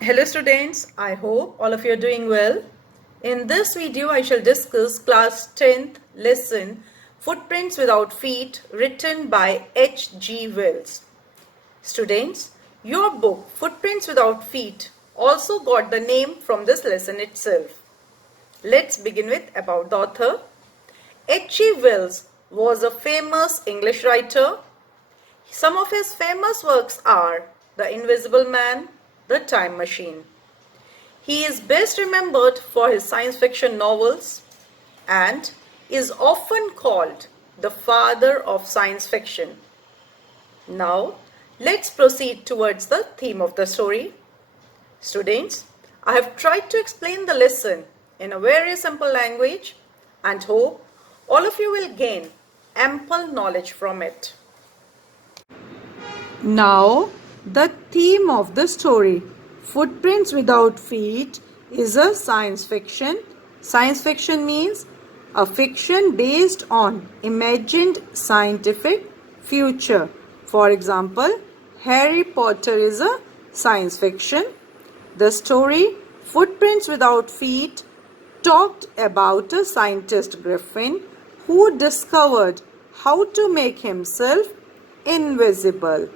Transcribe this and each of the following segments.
Hello students, I hope all of you are doing well. In this video, I shall discuss class 10th lesson Footprints Without Feet written by H.G. Wells. Students, your book Footprints Without Feet also got the name from this lesson itself. Let's begin with about the author. H.G. Wells was a famous English writer. Some of his famous works are The Invisible Man, The Time Machine. He is best remembered for his science fiction novels and is often called the father of science fiction. Now, let's proceed towards the theme of the story. Students, I have tried to explain the lesson in a very simple language and hope all of you will gain ample knowledge from it. Now, the theme of the story, Footprints Without Feet, is a science fiction. Science fiction means a fiction based on imagined scientific future. For example, Harry Potter is a science fiction. The story, Footprints Without Feet, talked about a scientist Griffin who discovered how to make himself invisible.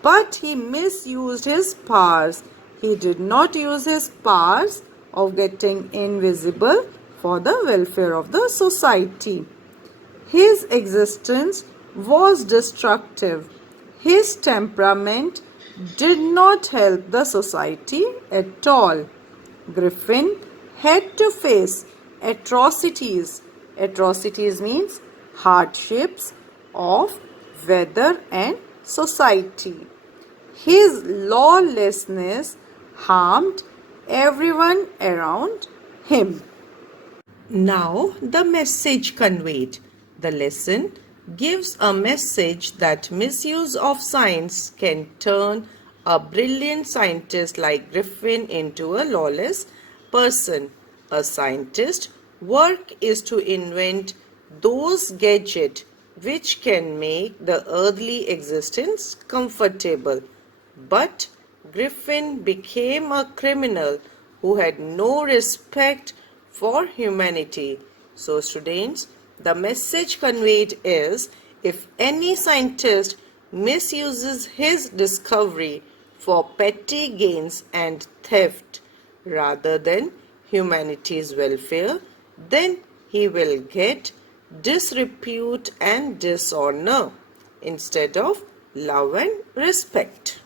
But he misused his powers. He did not use his powers of getting invisible for the welfare of the society. His existence was destructive. His temperament did not help the society at all. Griffin had to face atrocities. Atrocities means hardships of weather and society. His lawlessness harmed everyone around him. Now, the message conveyed. The lesson gives a message that misuse of science can turn a brilliant scientist like Griffin into a lawless person. A scientist's work is to invent those gadgets which can make the earthly existence comfortable. But Griffin became a criminal who had no respect for humanity. So students, the message conveyed is, if any scientist misuses his discovery for petty gains and theft rather than humanity's welfare, then he will get disrepute and dishonor instead of love and respect.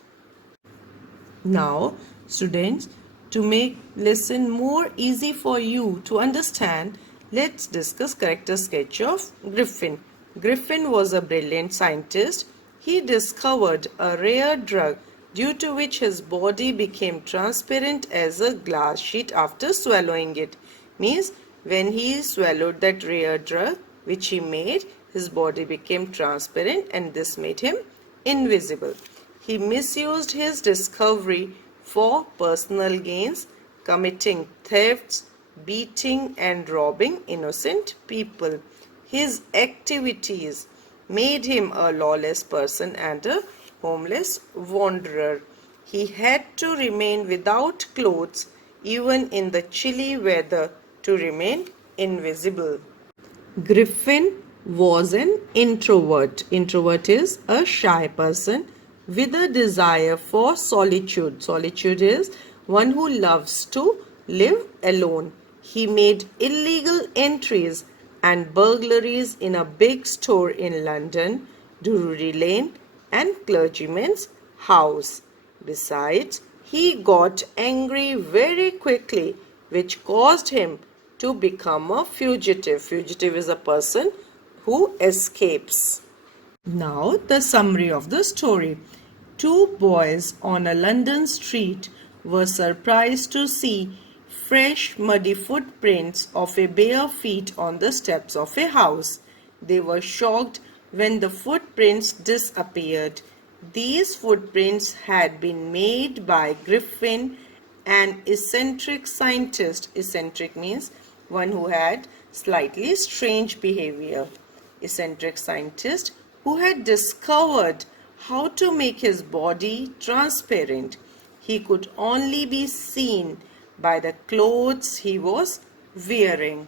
Now, students, to make lesson more easy for you to understand, let's discuss character sketch of Griffin. Griffin was a brilliant scientist. He discovered a rare drug due to which his body became transparent as a glass sheet after swallowing it. Means when he swallowed that rare drug which he made, his body became transparent and this made him invisible. He misused his discovery for personal gains, committing thefts, beating and robbing innocent people. His activities made him a lawless person and a homeless wanderer. He had to remain without clothes even in the chilly weather to remain invisible. Griffin was an introvert. Introvert is a shy person with a desire for solitude. Solitude is one who loves to live alone. He made illegal entries and burglaries in a big store in London, Drury Lane, and clergyman's house. Besides, he got angry very quickly, which caused him to become a fugitive. Fugitive is a person who escapes. Now, the summary of the story. Two boys on a London street were surprised to see fresh muddy footprints of a bare feet on the steps of a house. They were shocked when the footprints disappeared. These footprints had been made by Griffin, an eccentric scientist. Eccentric means one who had slightly strange behavior. Eccentric scientist who had discovered how to make his body transparent. He could only be seen by the clothes he was wearing.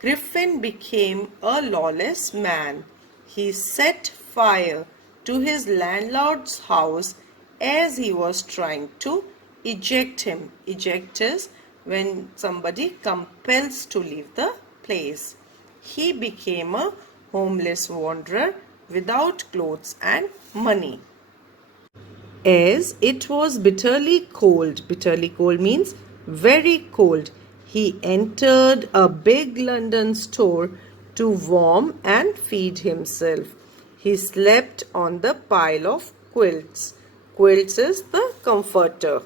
Griffin became a lawless man. He set fire to his landlord's house as he was trying to eject him. Eject is when somebody compels to leave the place. He became a homeless wanderer without clothes and money. As it was bitterly cold means very cold, he entered a big London store to warm and feed himself. He slept on the pile of quilts. Quilts is the comforter.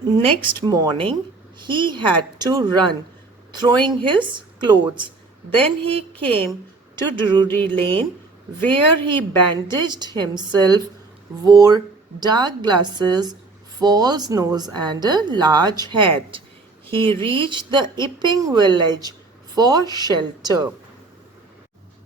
Next morning, he had to run, throwing his clothes. Then he came to Drury Lane, where he bandaged himself, wore dark glasses, false nose, and a large hat. He reached the Epping village for shelter.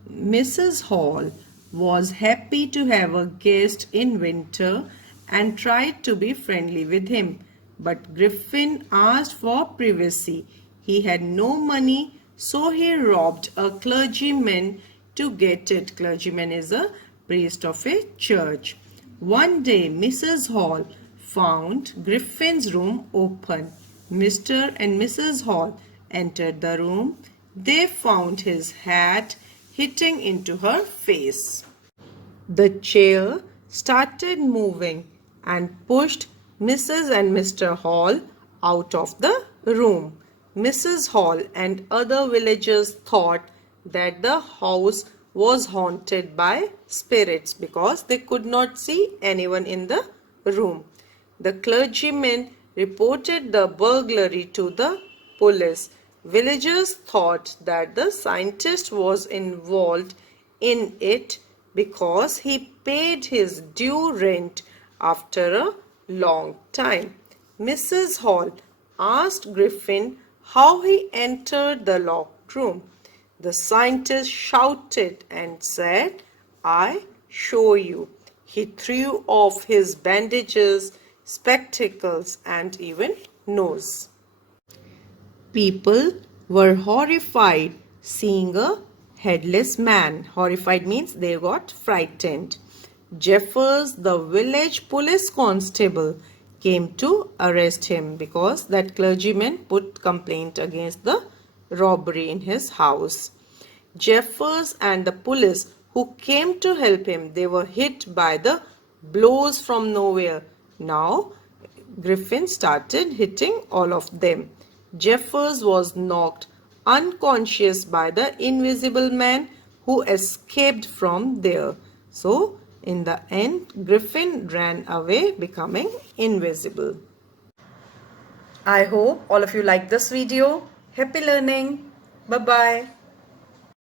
Mrs. Hall was happy to have a guest in winter and tried to be friendly with him. But Griffin asked for privacy. He had no money, so he robbed a clergyman to get it. Clergyman is a priest of a church. One day, Mrs. Hall found Griffin's room open. Mr. and Mrs. Hall entered the room. They found his hat hitting into her face. The chair started moving and pushed Mrs. and Mr. Hall out of the room. Mrs. Hall and other villagers thought that the house was haunted by spirits because they could not see anyone in the room. The clergyman reported the burglary to the police. Villagers thought that the scientist was involved in it because he paid his due rent after a long time. Mrs. Hall asked Griffin how he entered the locked room. The scientist shouted and said, "I show you." He threw off his bandages, spectacles, and even nose. People were horrified seeing a headless man. Horrified means they got frightened. Jeffers, the village police constable, came to arrest him because that clergyman put complaint against the robbery in his house. Jeffers and the police who came to help him, they were hit by the blows from nowhere. Now, Griffin started hitting all of them. Jeffers was knocked unconscious by the invisible man who escaped from there. So, in the end, Griffin ran away, becoming invisible. I hope all of you like this video. Happy learning. Bye-bye.